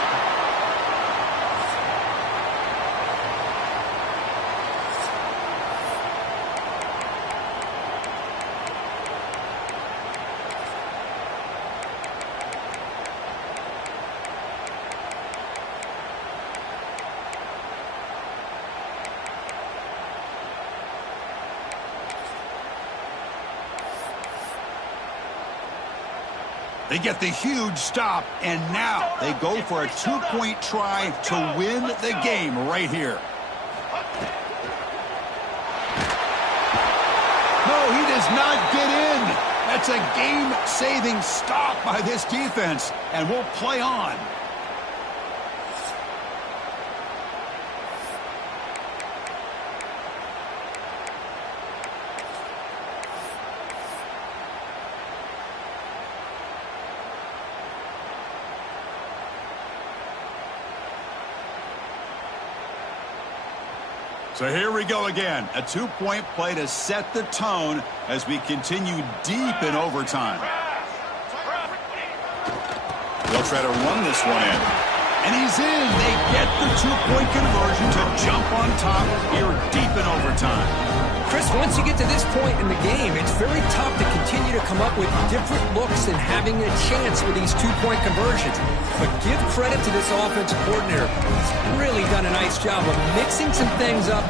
They get the huge stop, and now they go for a two-point try to win the game right here. No, he does not get in. That's a game-saving stop by this defense, and we'll play on. So here we go again. A two-point play to set the tone as we continue deep in overtime. They'll try to run this one in. And he's in. They get the two-point conversion to jump on top here deep in overtime. Chris, once you get to this point in the game, it's very tough to continue to come up with different looks and having a chance for these two-point conversions. But give credit to this offensive coordinator. He's really done a nice job of mixing some things up,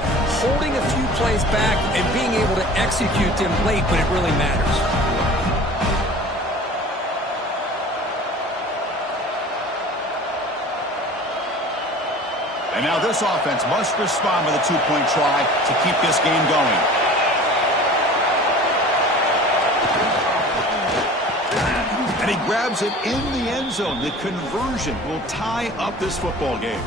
holding a few plays back, and being able to execute them late when it really matters. And now this offense must respond with a two-point try to keep this game going. And he grabs it in the end zone. The conversion will tie up this football game.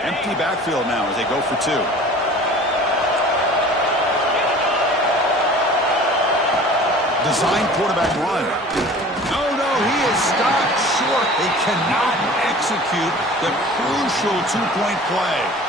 Empty backfield now as they go for two. Design quarterback run. No, he is stopped short. They cannot execute the crucial two-point play.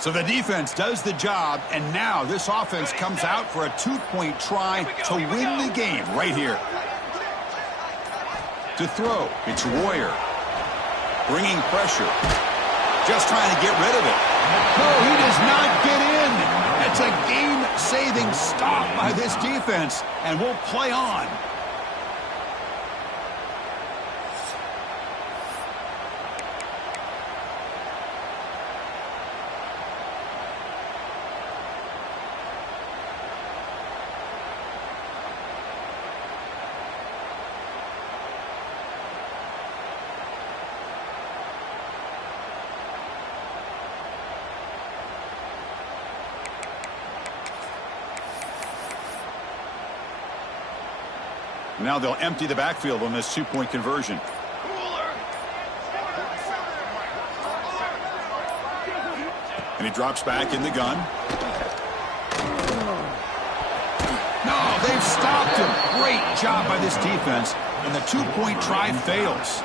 So the defense does the job, and now this offense comes out for a two-point try to win the game right here. To throw, it's Royer. Bringing pressure. Just trying to get rid of it. No, he does not get in. That's a game-saving stop by this defense, and we'll play on. Now they'll empty the backfield on this two-point conversion. And he drops back in the gun. No, they've stopped him. Great job by this defense. And the two-point try fails.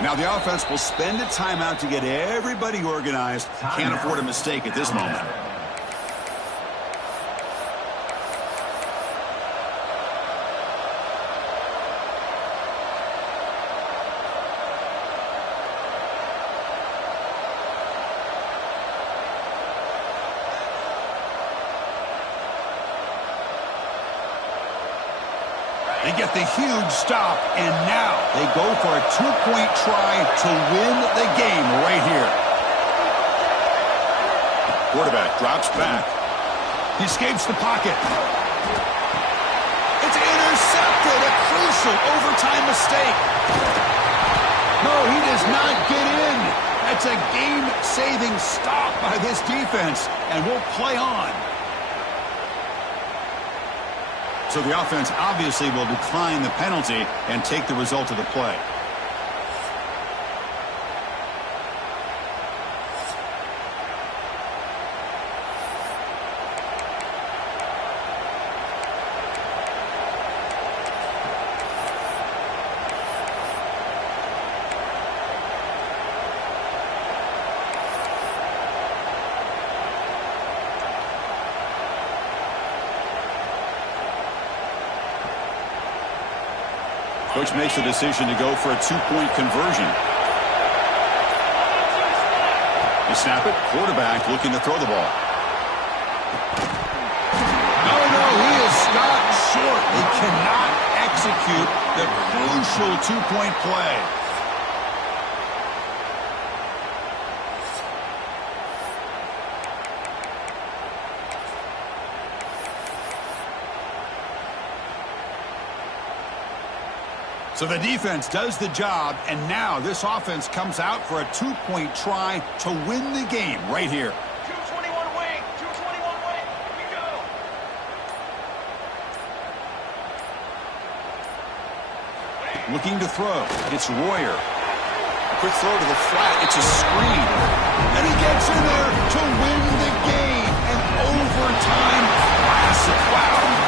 Now the offense will spend a timeout to get everybody organized. Can't afford a mistake at this moment. They get the huge stop, and now they go for a two-point try to win the game right here. Quarterback drops back. He escapes the pocket. It's intercepted, a crucial overtime mistake. No, he does not get in. That's a game-saving stop by this defense, and we'll play on. So the offense obviously will decline the penalty and take the result of the play. Coach makes the decision to go for a two-point conversion. They snap it. Quarterback looking to throw the ball. No, he is stopped short. They cannot execute the crucial two-point play. So the defense does the job, and now this offense comes out for a two-point try to win the game right here. 221 wing, 221 wing, here we go. Looking to throw. It's Royer. A quick throw to the flat. It's a screen. And he gets in there to win the game. An overtime classic. Wow.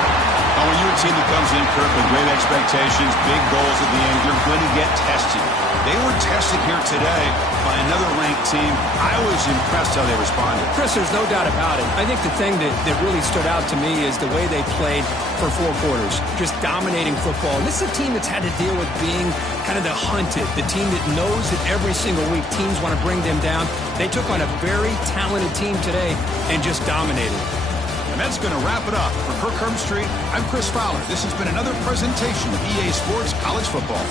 Now, when you're a team that comes in, Kirk, with great expectations, big goals at the end, you're going to get tested. They were tested here today by another ranked team. I was impressed how they responded. Chris, there's no doubt about it. I think the thing that really stood out to me is the way they played for 4 quarters, just dominating football. And this is a team that's had to deal with being kind of the hunted, the team that knows that every single week teams want to bring them down. They took on a very talented team today and just dominated. And that's going to wrap it up. For Kirk Herbstreit, I'm Chris Fowler. This has been another presentation of EA Sports College Football.